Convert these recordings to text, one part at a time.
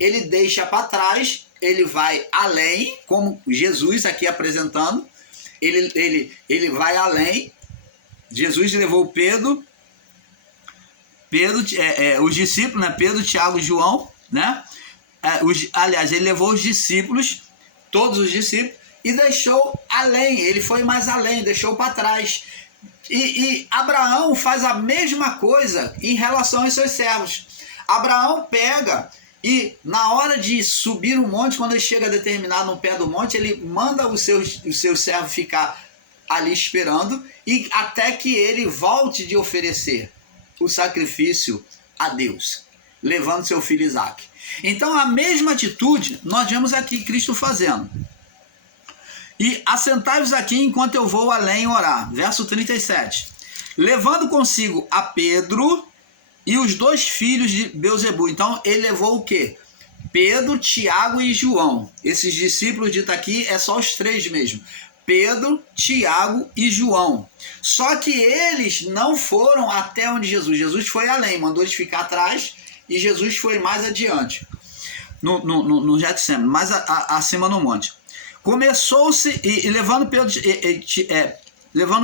ele deixa para trás, ele vai além, como Jesus aqui apresentando, ele vai além. Jesus levou Pedro, os discípulos, né? Pedro, Tiago e João, né? Aliás, ele levou os discípulos, todos os discípulos, e deixou além, ele foi mais além, deixou para trás. E Abraão faz a mesma coisa em relação aos seus servos. Abraão pega e na hora de subir o monte, quando ele chega determinado no pé do monte, ele manda os seus servos ficar ali esperando, e até que ele volte de oferecer o sacrifício a Deus, levando seu filho Isaque. Então a mesma atitude nós vemos aqui Cristo fazendo. E assentai-vos aqui enquanto eu vou além orar. Verso 37. Levando consigo a Pedro e os 2 filhos de Beelzebu. Então ele levou o quê? Pedro, Tiago e João. Esses discípulos dito aqui é só os 3 mesmo. Pedro, Tiago e João. Só que eles não foram até onde Jesus foi além, mandou eles ficar atrás, e Jesus foi mais adiante, no Getsemane, mais acima no monte. Começou-se, e levando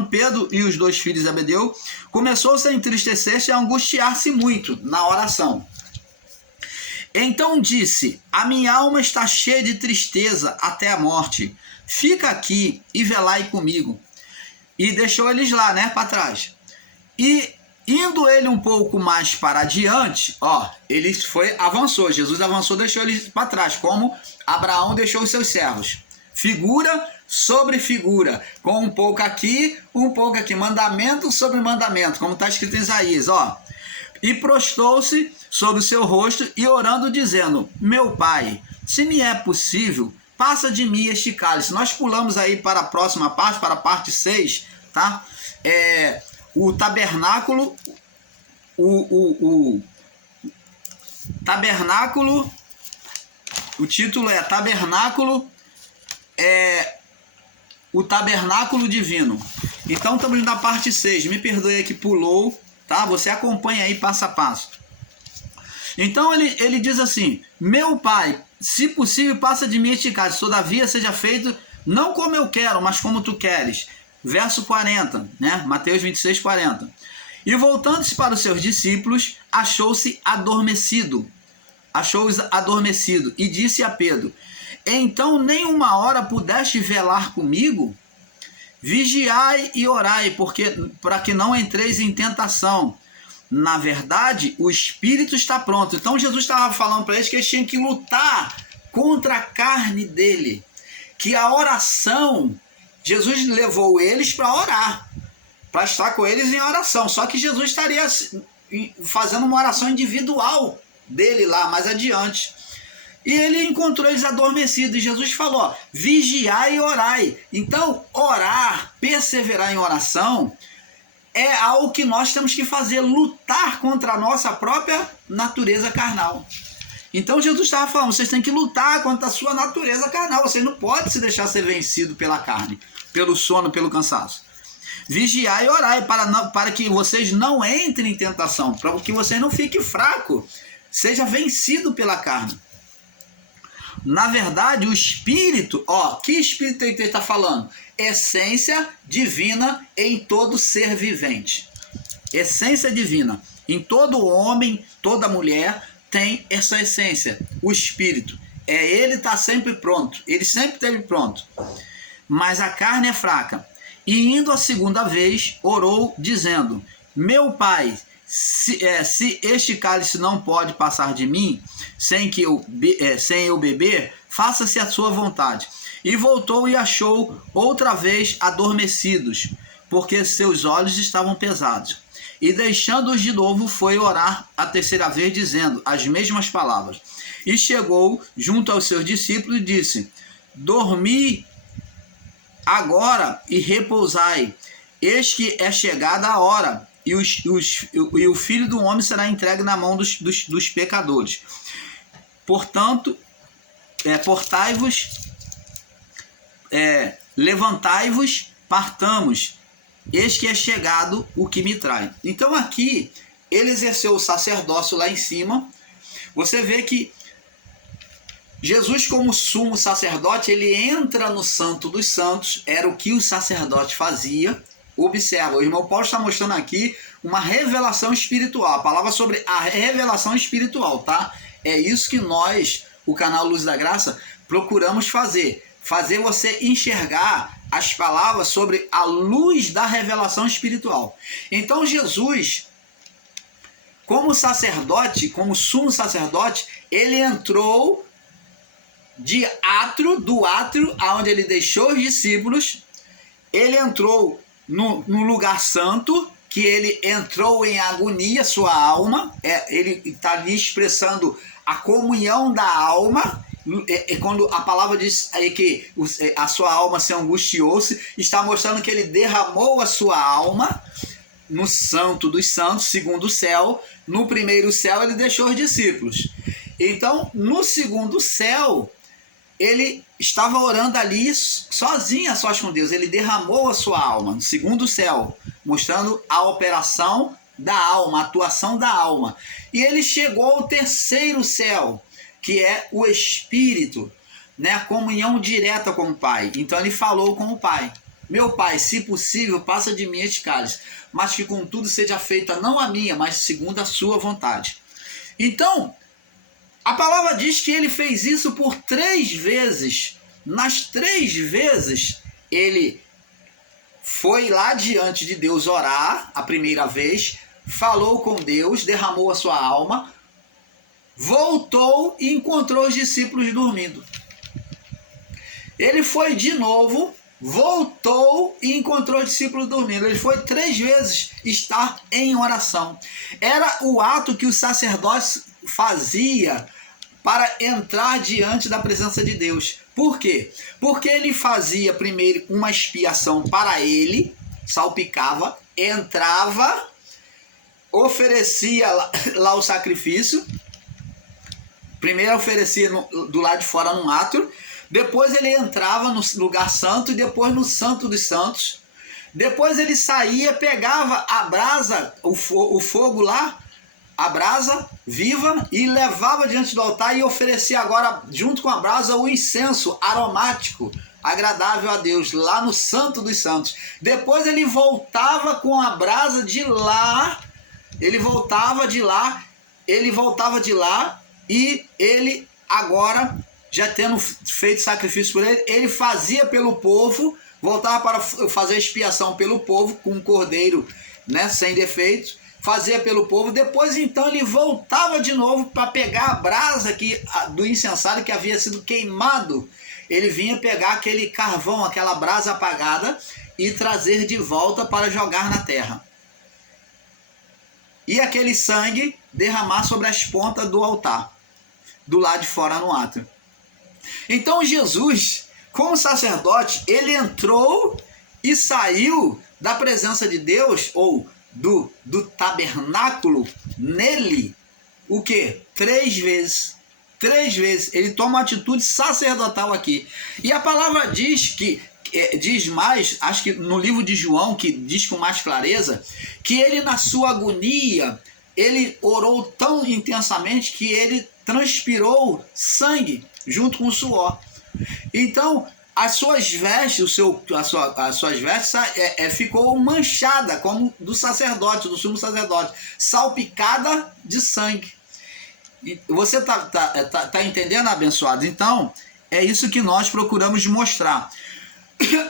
Pedro e os 2 filhos de Zebedeu, começou-se a entristecer-se e a angustiar-se muito na oração. Então disse: a minha alma está cheia de tristeza até a morte. Fica aqui e velai comigo. E deixou eles lá, né, para trás. E indo ele um pouco mais para adiante, avançou. Jesus avançou, deixou eles para trás, como Abraão deixou os seus servos. Figura sobre figura, com um pouco aqui, mandamento sobre mandamento, como está escrito em Isaías, E prostrou-se sobre o seu rosto e orando, dizendo: meu Pai, se me é possível, passa de mim este cálice. Nós pulamos aí para a próxima parte, para a parte 6, tá? O tabernáculo, tabernáculo, o título é Tabernáculo, o tabernáculo divino. Então estamos na parte 6, me perdoe aí que pulou, tá? Você acompanha aí passo a passo. Então ele diz assim: meu Pai, se possível, passa de mim este cálice, todavia seja feito não como eu quero, mas como tu queres. Verso 40, né? Mateus 26, 40. E voltando-se para os seus discípulos, achou-os adormecido, e disse a Pedro: então nem uma hora pudeste velar comigo? Vigiai e orai, para que não entreis em tentação. Na verdade, o espírito está pronto. Então Jesus estava falando para eles que eles tinham que lutar contra a carne dele. Que a oração, Jesus levou eles para orar, para estar com eles em oração. Só que Jesus estaria fazendo uma oração individual dele lá, mais adiante. E ele encontrou eles adormecidos. E Jesus falou: vigiai e orai. Então, orar, perseverar em oração, é algo que nós temos que fazer, lutar contra a nossa própria natureza carnal. Então Jesus estava falando: vocês têm que lutar contra a sua natureza carnal. Vocês não podem se deixar ser vencido pela carne, pelo sono, pelo cansaço. Vigiai e orai para que vocês não entrem em tentação, para que você não fique fraco, seja vencido pela carne. Na verdade, o espírito, que espírito ele está falando? Essência divina em todo ser vivente. Essência divina. Em todo homem, toda mulher tem essa essência, o espírito. Ele está sempre pronto, ele sempre esteve pronto. Mas a carne é fraca. E indo a segunda vez, orou, dizendo: meu Pai, se este cálice não pode passar de mim, sem eu beber, faça-se a sua vontade. E voltou e achou outra vez adormecidos, porque seus olhos estavam pesados. E deixando-os de novo, foi orar a terceira vez, dizendo as mesmas palavras. E chegou junto aos seus discípulos e disse: dormi agora e repousai, eis que é chegada a hora, e o Filho do Homem será entregue na mão dos pecadores. Portanto, portai-vos, levantai-vos, partamos, eis que é chegado o que me trai. Então aqui, ele exerceu o sacerdócio lá em cima. Você vê que Jesus, como sumo sacerdote, ele entra no Santo dos Santos, era o que o sacerdote fazia. Observa, o irmão Paulo está mostrando aqui uma revelação espiritual, a palavra sobre a revelação espiritual, tá? É isso que nós, o canal Luz da Graça, procuramos fazer você enxergar as palavras sobre a luz da revelação espiritual. Então Jesus, como sacerdote, como sumo sacerdote, ele entrou do átrio, aonde ele deixou os discípulos, ele entrou no lugar santo, que ele entrou em agonia, sua alma, ele está ali expressando a comunhão da alma, quando a palavra diz aí que a sua alma se angustiou-se, está mostrando que ele derramou a sua alma no Santo dos Santos, segundo céu. No primeiro céu ele deixou os discípulos. Então, no segundo céu, ele estava orando ali sozinho, a sós com Deus. Ele derramou a sua alma no segundo céu, mostrando a operação da alma, a atuação da alma. E ele chegou ao terceiro céu, que é o Espírito, né? A comunhão direta com o Pai. Então ele falou com o Pai: meu Pai, se possível, passa de mim este cálice, mas que contudo seja feita não a minha, mas segundo a sua vontade. Então, a palavra diz que ele fez isso por 3 vezes. Nas 3 vezes, ele foi lá diante de Deus orar, a primeira vez, falou com Deus, derramou a sua alma, voltou e encontrou os discípulos dormindo. Ele foi de novo, voltou e encontrou os discípulos dormindo. Ele foi 3 vezes estar em oração. Era o ato que os sacerdotes fazia para entrar diante da presença de Deus. Por quê? Porque ele fazia primeiro uma expiação para ele, salpicava, entrava, oferecia lá o sacrifício. Primeiro oferecia do lado de fora num átrio, depois ele entrava no lugar santo e depois no Santo dos Santos. Depois ele saía, pegava a brasa, o fogo lá, a brasa viva, e levava diante do altar e oferecia agora, junto com a brasa, o incenso aromático, agradável a Deus, lá no Santo dos Santos. Depois ele voltava com a brasa de lá, ele voltava de lá e ele agora, já tendo feito sacrifício por ele, ele fazia pelo povo, voltava para fazer expiação pelo povo, com um cordeiro, né, sem defeitos, fazia pelo povo. Depois então ele voltava de novo para pegar a brasa do incensário que havia sido queimado. Ele vinha pegar aquele carvão, aquela brasa apagada, e trazer de volta para jogar na terra. E aquele sangue derramar sobre as pontas do altar, do lado de fora no átrio. Então Jesus, como sacerdote, ele entrou e saiu da presença de Deus, ou do tabernáculo, nele, o quê? 3 vezes. 3 vezes. Ele toma uma atitude sacerdotal aqui. E a palavra diz diz mais, acho que no livro de João, que diz com mais clareza, que ele, na sua agonia, ele orou tão intensamente que ele transpirou sangue junto com o suor. Então, as suas vestes, as suas vestes ficou manchada, como do sacerdote, do sumo sacerdote, salpicada de sangue. Você tá entendendo, abençoado? Então, é isso que nós procuramos mostrar.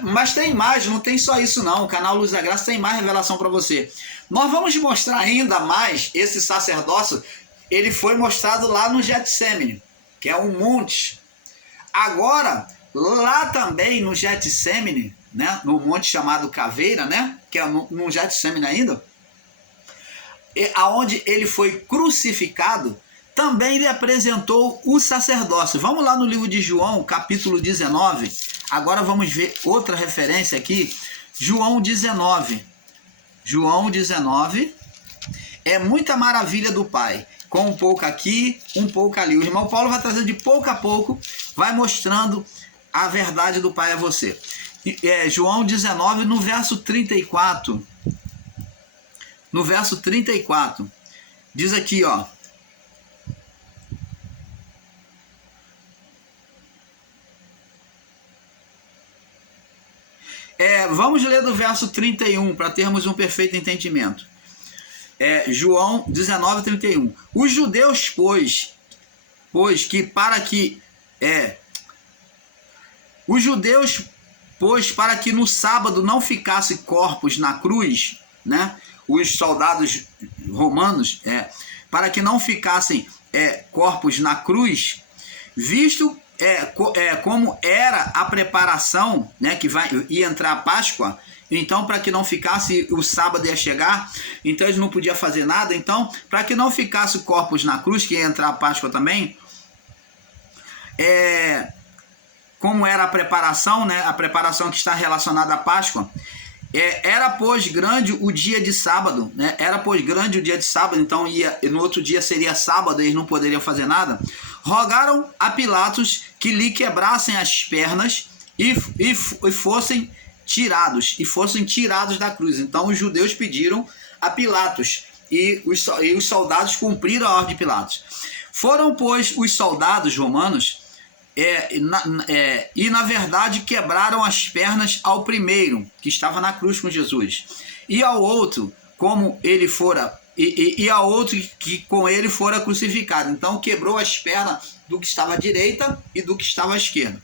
Mas tem mais, não tem só isso não. O canal Luz da Graça tem mais revelação para você. Nós vamos mostrar ainda mais esse sacerdócio. Ele foi mostrado lá no Getsemane, que é um monte. Agora, lá também no Getsemane, né, no monte chamado Caveira, né, que é no Getsemane ainda, aonde ele foi crucificado, também ele apresentou o sacerdócio. Vamos lá no livro de João, capítulo 19. Agora vamos ver outra referência aqui. João 19. João 19. É muita maravilha do Pai. Com um pouco aqui, um pouco ali. O irmão Paulo vai trazendo de pouco a pouco, vai mostrando a verdade do Pai a você. João 19, no verso 34. No verso 34. Diz aqui, ó. Vamos ler do verso 31 para termos um perfeito entendimento. João 19, 31. Os judeus, pois que para que para que no sábado não ficasse corpos na cruz, né? Os soldados romanos, para que não ficassem corpos na cruz, visto como era a preparação, né? Que ia entrar a Páscoa. Então, para que não ficasse, o sábado ia chegar, então eles não podiam fazer nada. Então, para que não ficasse corpos na cruz, que ia entrar a Páscoa também, como era a preparação, né? A preparação que está relacionada à Páscoa, era, pois, grande o dia de sábado, né? Era, pois, grande o dia de sábado, então no outro dia seria sábado, eles não poderiam fazer nada. Rogaram a Pilatos que lhe quebrassem as pernas e fossem tirados da cruz. Então os judeus pediram a Pilatos e os soldados cumpriram a ordem de Pilatos. Foram, pois, os soldados romanos e na verdade quebraram as pernas ao primeiro que estava na cruz com Jesus, e ao outro como ele fora e ao outro que com ele fora crucificado. Então quebrou as pernas do que estava à direita e do que estava à esquerda.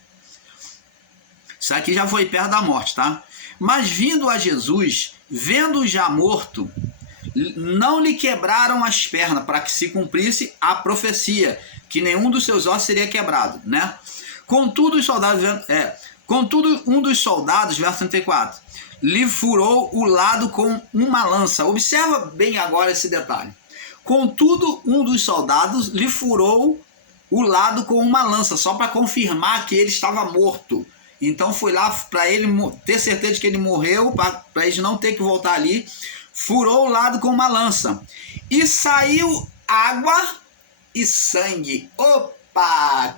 Isso aqui já foi perto da morte, tá? Mas vindo a Jesus, vendo já morto, não lhe quebraram as pernas, para que se cumprisse a profecia, que nenhum dos seus ossos seria quebrado, né? Contudo, um dos soldados, verso 34, lhe furou o lado com uma lança. Observa bem agora esse detalhe. Contudo, um dos soldados lhe furou o lado com uma lança, só para confirmar que ele estava morto. Então foi lá para ele ter certeza de que ele morreu, para eles não ter que voltar ali. Furou o lado com uma lança. E saiu água e sangue. Opa!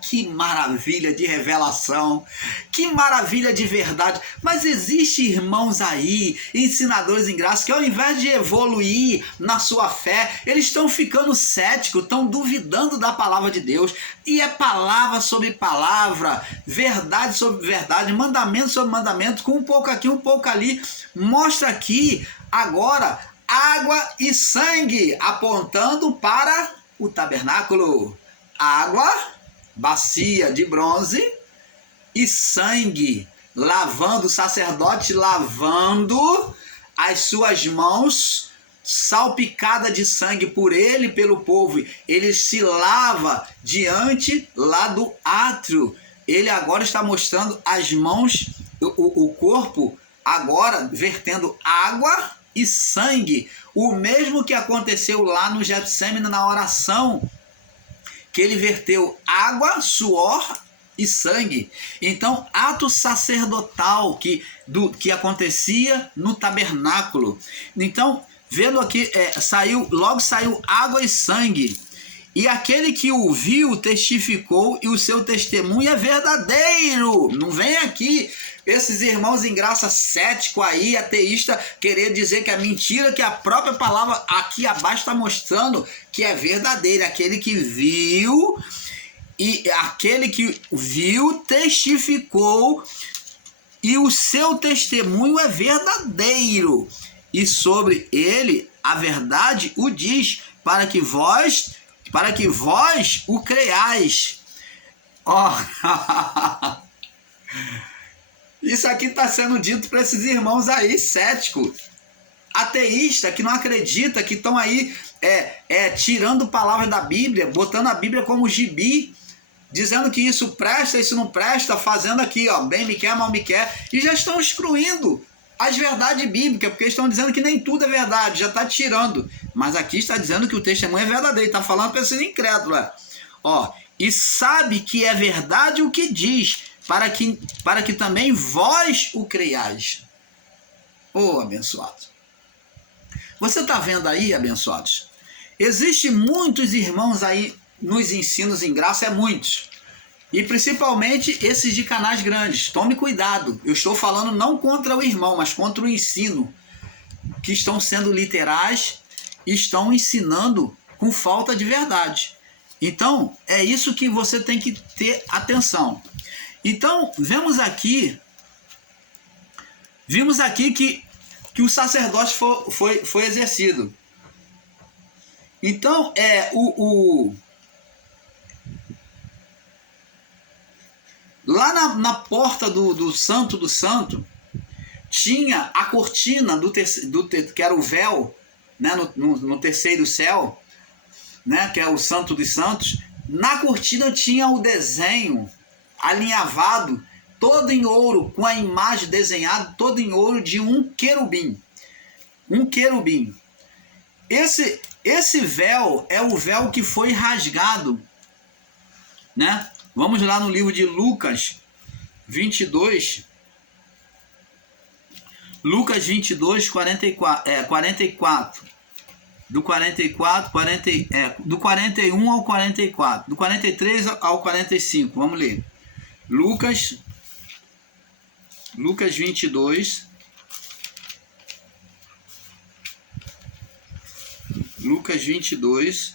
Que maravilha de revelação. Que maravilha de verdade. Mas existe irmãos aí, ensinadores em graça, que ao invés de evoluir na sua fé, eles estão ficando céticos, estão duvidando da palavra de Deus. E é palavra sobre palavra, verdade sobre verdade, mandamento sobre mandamento, com um pouco aqui, um pouco ali. Mostra aqui, agora, água e sangue, apontando para o tabernáculo. Água, bacia de bronze, e sangue, lavando, o sacerdote lavando as suas mãos, salpicada de sangue por ele e pelo povo. Ele se lava diante lá do átrio. Ele agora está mostrando as mãos, o corpo, agora vertendo água e sangue. O mesmo que aconteceu lá no Getsêmani na oração, que ele verteu água, suor e sangue. Então, ato sacerdotal que acontecia no tabernáculo. Então, vendo aqui, logo saiu água e sangue. E aquele que o viu testificou, e o seu testemunho é verdadeiro. Não vem aqui esses irmãos em graça cético aí, ateísta, querer dizer que é mentira, que a própria palavra aqui abaixo está mostrando que é verdadeira. Aquele que viu, e aquele que viu testificou, e o seu testemunho é verdadeiro. E sobre ele a verdade o diz, para que vós o creiais. Isso aqui está sendo dito para esses irmãos aí, céticos, ateísta, que não acredita, que estão aí tirando palavras da Bíblia, botando a Bíblia como gibi, dizendo que isso presta, isso não presta, fazendo aqui, bem me quer, mal me quer, e já estão excluindo as verdades bíblicas, porque estão dizendo que nem tudo é verdade, já está tirando. Mas aqui está dizendo que o testemunho é verdadeiro, está falando para esse incrédulo. E sabe que é verdade o que diz, para que também vós o creiais. Abençoado. Você está vendo aí, abençoados? Existem muitos irmãos aí nos ensinos em graça, muitos. E principalmente esses de canais grandes. Tome cuidado. Eu estou falando não contra o irmão, mas contra o ensino. Que estão sendo literais e estão ensinando com falta de verdade. Então, é isso que você tem que ter atenção. Então, vemos aqui Vimos aqui que o sacerdócio foi exercido. Então, lá na porta do Santo do Santo, tinha a cortina que era o véu, né, no terceiro céu, né, que é o Santo dos Santos. Na cortina tinha o desenho alinhavado, todo em ouro, com a imagem desenhada, todo em ouro, de um querubim. Um querubim. Esse véu é o véu que foi rasgado, né? Vamos lá no livro de Lucas 22. Lucas 22, 44. Do 44, do 41 ao 44. Do 43 ao 45. Vamos ler. Lucas 22. Lucas 22.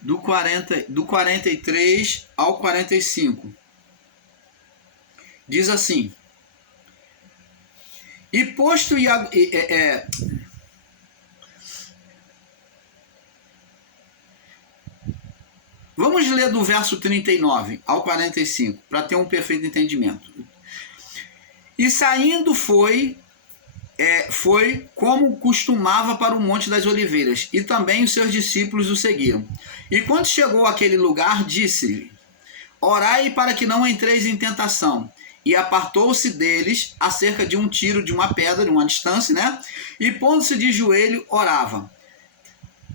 Do 43 ao 45. Diz assim: E posto vamos ler do verso 39 ao 45, para ter um perfeito entendimento. E saindo foi como costumava para o Monte das Oliveiras, e também os seus discípulos o seguiram. E quando chegou àquele lugar, disse-lhe: Orai para que não entreis em tentação. E apartou-se deles a cerca de um tiro de uma pedra, de uma distância, né? E pondo-se de joelho, orava.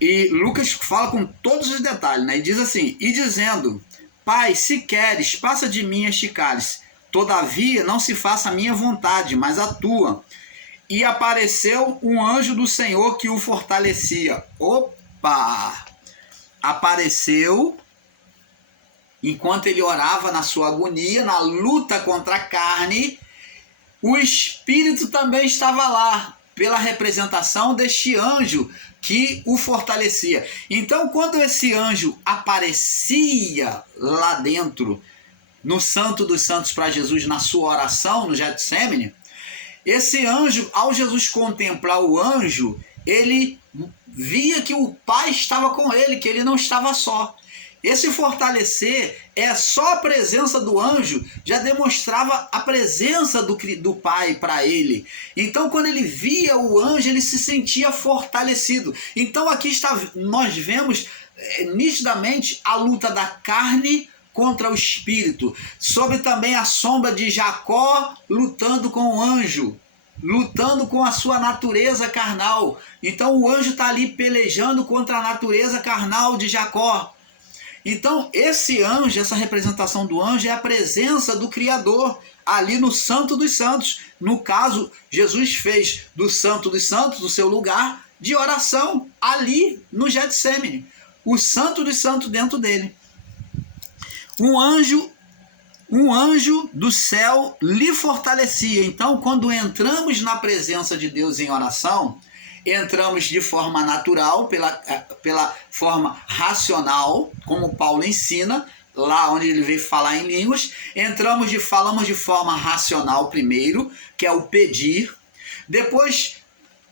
E Lucas fala com todos os detalhes, né? E diz assim: E dizendo: Pai, se queres, passa de mim este cálice. Todavia, não se faça a minha vontade, mas a tua. E apareceu um anjo do Senhor que o fortalecia. Opa! Apareceu enquanto ele orava na sua agonia, na luta contra a carne. O Espírito também estava lá, pela representação deste anjo que o fortalecia. Então, quando esse anjo aparecia lá dentro, no Santo dos Santos, para Jesus, na sua oração no Getsêmani, esse anjo, ao Jesus contemplar o anjo, ele via que o Pai estava com ele, que ele não estava só. Esse fortalecer, só a presença do anjo já demonstrava a presença do Pai para ele. Então, quando ele via o anjo, ele se sentia fortalecido. Então, aqui nós vemos nitidamente a luta da carne contra o espírito, sobre também a sombra de Jacó lutando com o anjo, lutando com a sua natureza carnal. Então o anjo está ali pelejando contra a natureza carnal de Jacó. Então esse anjo, essa representação do anjo, é a presença do Criador ali no Santo dos Santos. No caso, Jesus fez do Santo dos Santos o seu lugar de oração ali no Getsêmani, o Santo dos Santos dentro dele. Um anjo do céu lhe fortalecia. Então, quando entramos na presença de Deus em oração, entramos de forma natural, pela forma racional, como Paulo ensina, lá onde ele veio falar em línguas. Falamos de forma racional primeiro, que é o pedir. Depois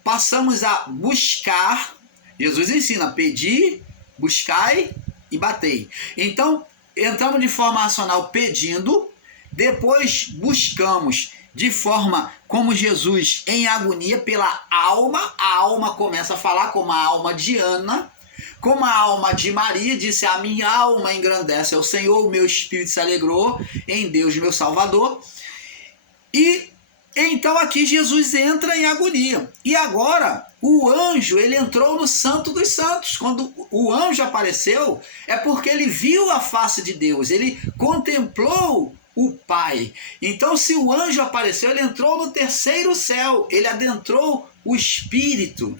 passamos a buscar. Jesus ensina: pedir, buscai e batei. Então, entramos de forma racional pedindo, depois buscamos de forma como Jesus, em agonia pela alma. A alma começa a falar como a alma de Ana, como a alma de Maria, disse: a minha alma engrandece ao Senhor, o meu espírito se alegrou em Deus, meu Salvador. E então aqui Jesus entra em agonia. E agora o anjo, ele entrou no Santo dos Santos. Quando o anjo apareceu, é porque ele viu a face de Deus, ele contemplou o Pai. Então, se o anjo apareceu, ele entrou no terceiro céu, ele adentrou o Espírito.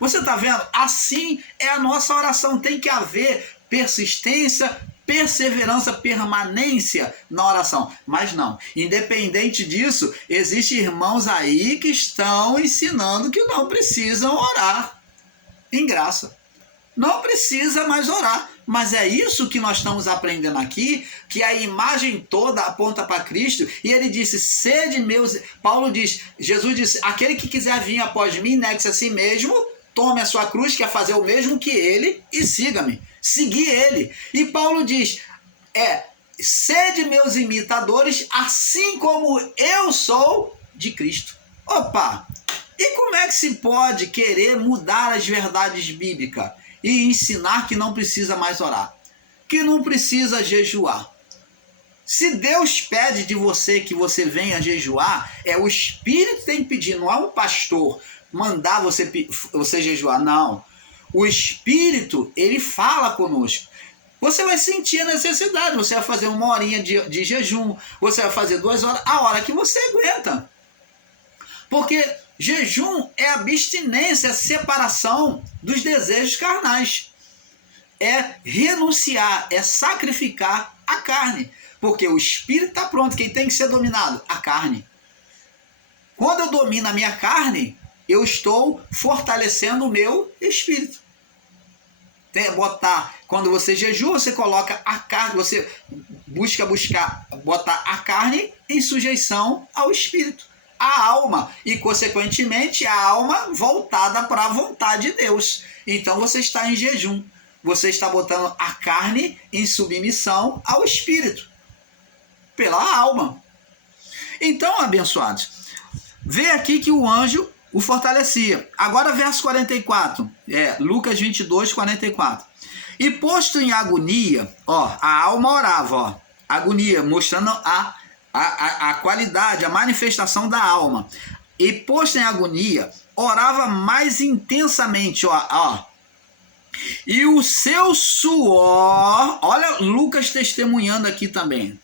Você está vendo? Assim é a nossa oração. Tem que haver persistência, perseverança, permanência na oração. Mas não, independente disso, existem irmãos aí que estão ensinando que não precisam orar em graça. Não precisa mais orar. Mas é isso que nós estamos aprendendo aqui, que a imagem toda aponta para Cristo, e ele disse, sede meus, Paulo diz, Jesus disse, aquele que quiser vir após mim, negue-se a si mesmo, tome a sua cruz, quer fazer o mesmo que ele, e siga-me, seguir ele. E Paulo diz, sede meus imitadores, assim como eu sou de Cristo. Opa! E como é que se pode querer mudar as verdades bíblicas e ensinar que não precisa mais orar, que não precisa jejuar? Se Deus pede de você que você venha jejuar, é o Espírito que tem que pedir, não é um pastor mandar você jejuar, não. O Espírito, ele fala conosco. Você vai sentir a necessidade, você vai fazer 1 horinha de jejum, você vai fazer 2 horas, a hora que você aguenta. Porque jejum é abstinência, é separação dos desejos carnais. É renunciar, é sacrificar a carne. Porque o espírito está pronto, quem tem que ser dominado? A carne. Quando eu domino a minha carne, eu estou fortalecendo o meu espírito. Quando você jejua, você coloca a carne, você botar a carne em sujeição ao espírito, a alma, e consequentemente a alma voltada para a vontade de Deus. Então você está em jejum, você está botando a carne em submissão ao espírito, pela alma. Então, abençoados, vê aqui que o anjo o fortalecia. Agora verso 44, Lucas 22, 44. E posto em agonia, a alma orava, agonia, mostrando a qualidade, a manifestação da alma. E posto em agonia, orava mais intensamente, e o seu suor, olha Lucas testemunhando aqui também,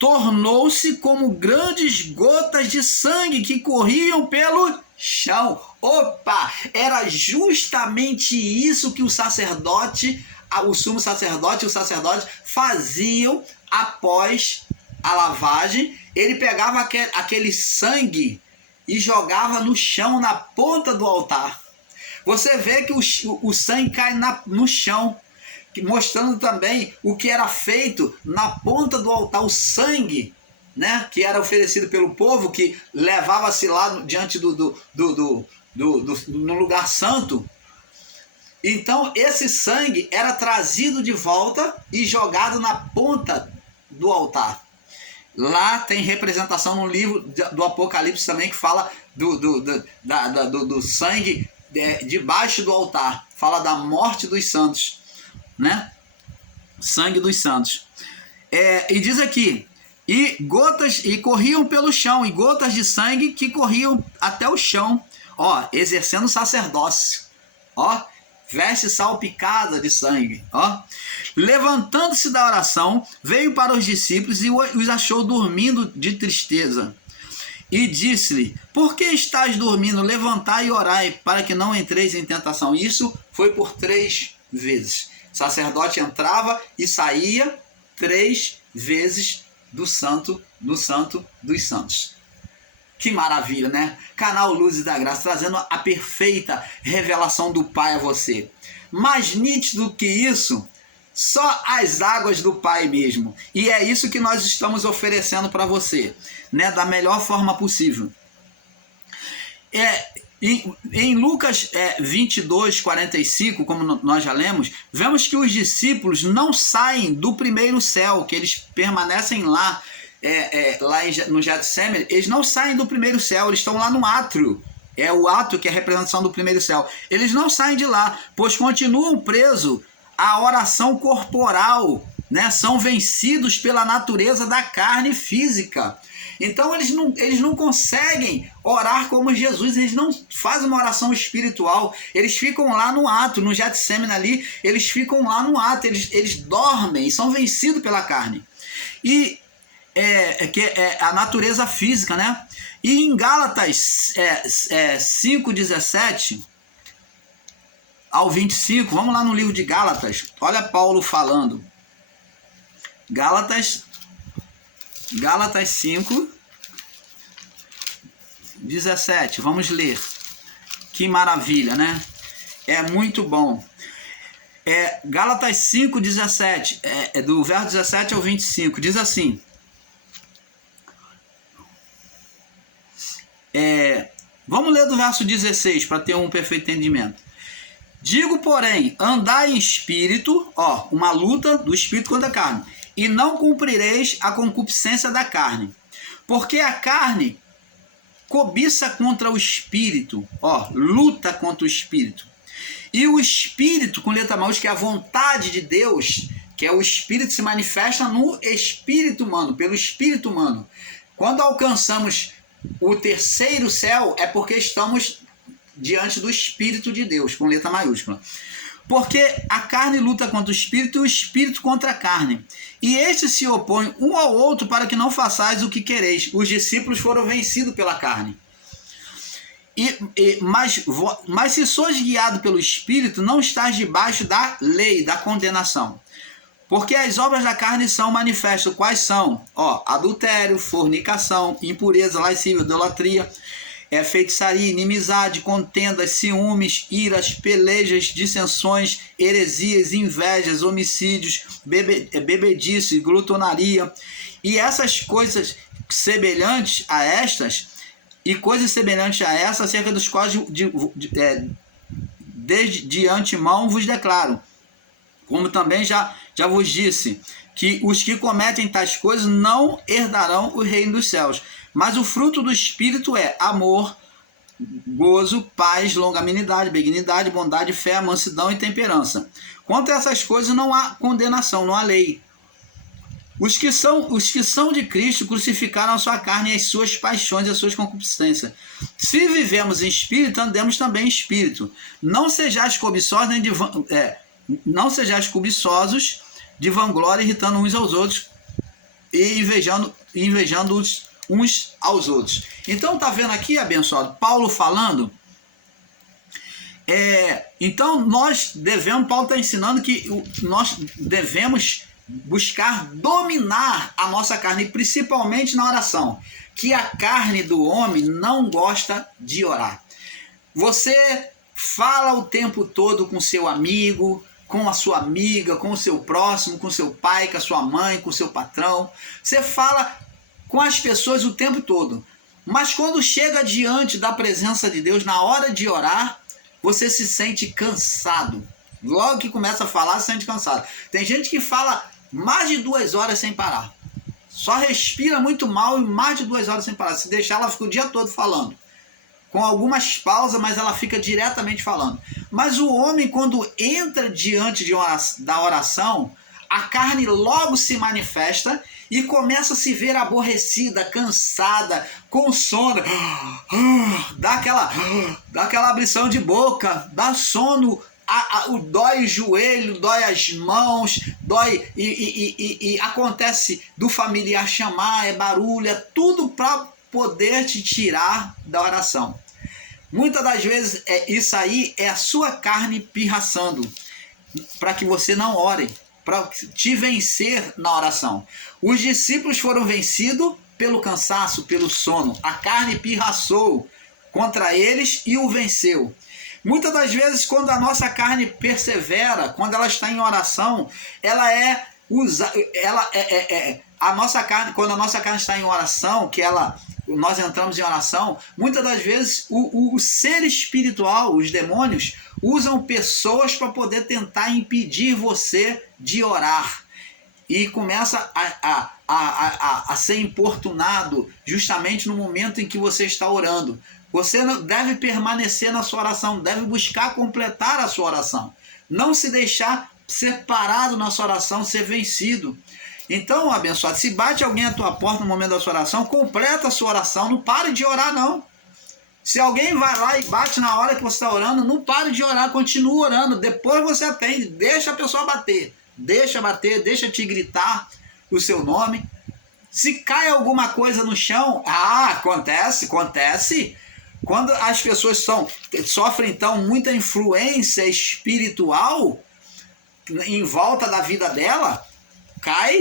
tornou-se como grandes gotas de sangue que corriam pelo chão. Opa! Era justamente isso que o sacerdote, o sumo sacerdote e o sacerdote faziam após a lavagem. Ele pegava aquele sangue e jogava no chão, na ponta do altar. Você vê que o sangue cai no chão, mostrando também o que era feito na ponta do altar, o sangue, né, que era oferecido pelo povo, que levava-se lá diante no lugar santo. Então esse sangue era trazido de volta e jogado na ponta do altar. Lá tem representação no livro do Apocalipse também, que fala do sangue debaixo do altar, fala da morte dos santos, né? Sangue dos santos. E diz aqui, e corriam pelo chão, e gotas de sangue que corriam até o chão, exercendo sacerdócio, veste salpicada de sangue, levantando-se da oração, veio para os discípulos e os achou dormindo de tristeza. E disse-lhe, por que estás dormindo? Levantai e orai, para que não entreis em tentação. Isso foi por 3 vezes. O sacerdote entrava e saía 3 vezes no Santo dos Santos. Que maravilha, né? Canal Luzes da Graça, trazendo a perfeita revelação do Pai a você. Mais nítido que isso, só as águas do Pai mesmo. E é isso que nós estamos oferecendo para você, né? Da melhor forma possível. Em Lucas 22, 45, como nós já lemos, vemos que os discípulos não saem do primeiro céu, que eles permanecem lá, lá no Getsemane. Eles não saem do primeiro céu, eles estão lá no átrio. É o átrio que é a representação do primeiro céu. Eles não saem de lá, pois continuam presos à oração corporal, né? São vencidos pela natureza da carne física. Então eles não conseguem orar como Jesus, eles não fazem uma oração espiritual, eles ficam lá no ato, no Getsemane ali, eles ficam lá no ato, eles dormem, são vencidos pela carne. E que é a natureza física, né? E em Gálatas 5:17 ao 25, vamos lá no livro de Gálatas, olha Paulo falando. Gálatas 5:17, vamos ler. Que maravilha, né? É muito bom. Gálatas 5:17, do verso 17 ao 25, diz assim: vamos ler do verso 16 para ter um perfeito entendimento. Digo, porém, andai em espírito, uma luta do espírito contra a carne, e não cumprireis a concupiscência da carne, porque a carne cobiça contra o espírito, luta contra o espírito. E o espírito, com letra maiúscula, que é a vontade de Deus, que é o espírito, se manifesta no espírito humano, pelo espírito humano. Quando alcançamos o terceiro céu, é porque estamos diante do espírito de Deus, com letra maiúscula. Porque a carne luta contra o espírito e o espírito contra a carne. E estes se opõem um ao outro para que não façais o que quereis. Os discípulos foram vencidos pela carne. Mas se sois guiado pelo Espírito, não estás debaixo da lei, da condenação. Porque as obras da carne são manifestas. Quais são? Adultério, fornicação, impureza, lascívia, idolatria, feitiçaria, inimizade, contendas, ciúmes, iras, pelejas, dissensões, heresias, invejas, homicídios, bebedice, glutonaria. E essas coisas semelhantes a estas... acerca dos quais de antemão vos declaro, como também já vos disse, que os que cometem tais coisas não herdarão o reino dos céus. Mas o fruto do Espírito é amor, gozo, paz, longanimidade, benignidade, bondade, fé, mansidão e temperança. Quanto a essas coisas não há condenação, não há lei. Os que são de Cristo crucificaram a sua carne e as suas paixões e as suas concupiscências. Se vivemos em espírito, andemos também em espírito. Não sejais cobiçosos de vanglória, irritando uns aos outros e invejando uns aos outros. Então tá vendo aqui, abençoado, Paulo falando. Então Paulo está ensinando que nós devemos buscar dominar a nossa carne, principalmente na oração, que a carne do homem não gosta de orar. Você fala o tempo todo com seu amigo, com a sua amiga, com o seu próximo, com seu pai, com a sua mãe, com o seu patrão. Você fala com as pessoas o tempo todo. Mas quando chega diante da presença de Deus, na hora de orar, você se sente cansado. Logo que começa a falar, se sente cansado. Tem gente que fala mais de 2 horas sem parar. Só respira muito mal e mais de 2 horas sem parar. Se deixar, ela fica o dia todo falando. Com algumas pausas, mas ela fica diretamente falando. Mas o homem, quando entra diante da oração, a carne logo se manifesta e começa a se ver aborrecida, cansada, com sono. Dá aquela abrição de boca, dá sono. Dói o joelho, dói as mãos, dói e acontece do familiar chamar, barulho, tudo para poder te tirar da oração. Muitas das vezes isso aí é a sua carne pirraçando para que você não ore, para te vencer na oração. Os discípulos foram vencidos pelo cansaço, pelo sono. A carne pirraçou contra eles e o venceu. Muitas das vezes, quando a nossa carne persevera, quando ela está em oração, quando a nossa carne está em oração, nós entramos em oração, muitas das vezes o ser espiritual, os demônios, usam pessoas para poder tentar impedir você de orar. E começa a ser importunado justamente no momento em que você está orando. Você deve permanecer na sua oração, deve buscar completar a sua oração. Não se deixar ser parado na sua oração, ser vencido. Então, abençoado, se bate alguém à tua porta no momento da sua oração, completa a sua oração, não pare de orar não. Se alguém vai lá e bate na hora que você está orando, não pare de orar, continue orando. Depois você atende, deixa a pessoa bater, deixa te gritar o seu nome. Se cai alguma coisa no chão, acontece. Quando as pessoas sofrem, então, muita influência espiritual em volta da vida dela,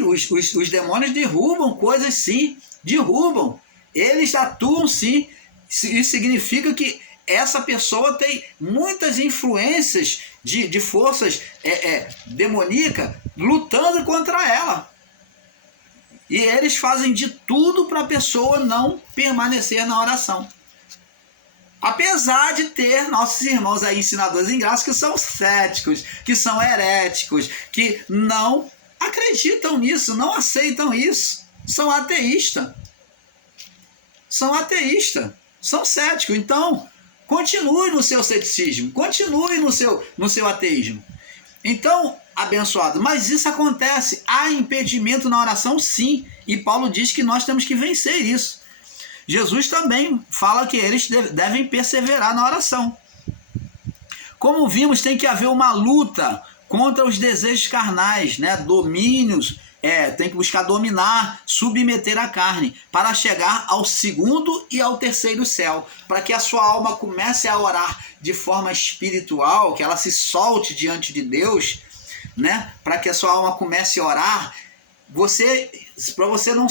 os demônios derrubam coisas, sim, derrubam. Eles atuam, sim. Isso significa que essa pessoa tem muitas influências de forças demoníacas lutando contra ela. E eles fazem de tudo para a pessoa não permanecer na oração. Apesar de ter nossos irmãos aí, ensinadores em graça, que são céticos, que são heréticos, que não acreditam nisso, não aceitam isso. São ateístas. São céticos. Então, continue no seu ceticismo, continue no seu ateísmo. Então, abençoado, mas isso acontece. Há impedimento na oração, sim. E Paulo diz que nós temos que vencer isso. Jesus também fala que eles devem perseverar na oração. Como vimos, tem que haver uma luta contra os desejos carnais, né? Domínios, tem que buscar dominar, submeter a carne, para chegar ao segundo e ao terceiro céu, para que a sua alma comece a orar de forma espiritual, que ela se solte diante de Deus, né? Para que a sua alma comece a orar, para você não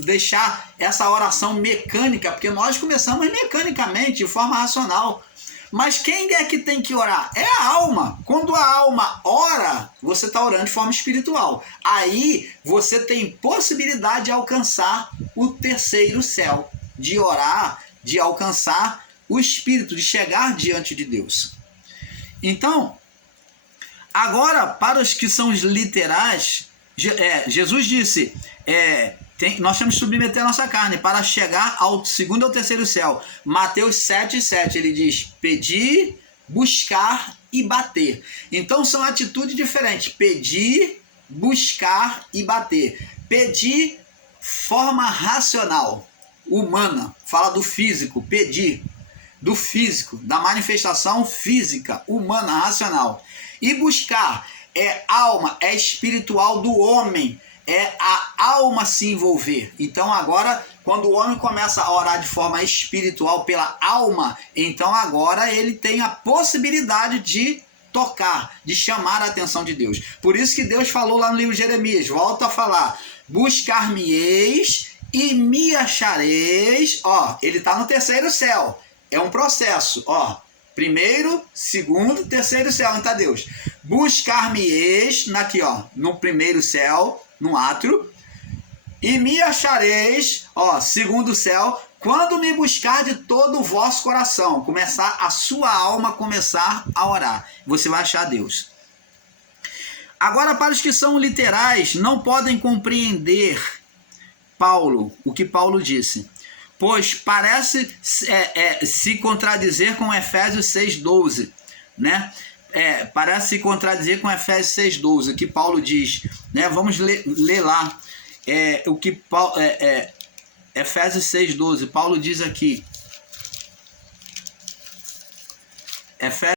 deixar essa oração mecânica, porque nós começamos mecanicamente, de forma racional. Mas quem é que tem que orar? É a alma. Quando a alma ora, você está orando de forma espiritual. Aí você tem possibilidade de alcançar o terceiro céu, de orar, de alcançar o espírito, de chegar diante de Deus. Então, agora, para os que são os literais, Jesus disse, nós temos que submeter a nossa carne para chegar ao segundo e ao terceiro céu. Mateus 7,7, ele diz, pedir, buscar e bater. Então são atitudes diferentes, pedir, buscar e bater. Pedir, forma racional, humana, fala do físico, pedir, do físico, da manifestação física, humana, racional. E buscar, alma, espiritual do homem, a alma se envolver. Então agora, quando o homem começa a orar de forma espiritual pela alma, então agora ele tem a possibilidade de tocar, de chamar a atenção de Deus. Por isso que Deus falou lá no livro de Jeremias, volta a falar, buscar-me-eis e me achareis. Ele está no terceiro céu, é um processo, primeiro, segundo, terceiro céu, onde está Deus? Buscar-me-eis, no primeiro céu, no átrio, e me achareis, segundo céu, quando me buscar de todo o vosso coração, a sua alma começar a orar, você vai achar Deus. Agora, para os que são literais, não podem compreender o que Paulo disse, pois parece se contradizer com Efésios 6,12, né? Parece se contradizer com Efésios 6,12, que Paulo diz, né? Vamos ler lá, o que Efésios 6,12, Paulo diz aqui, Efésios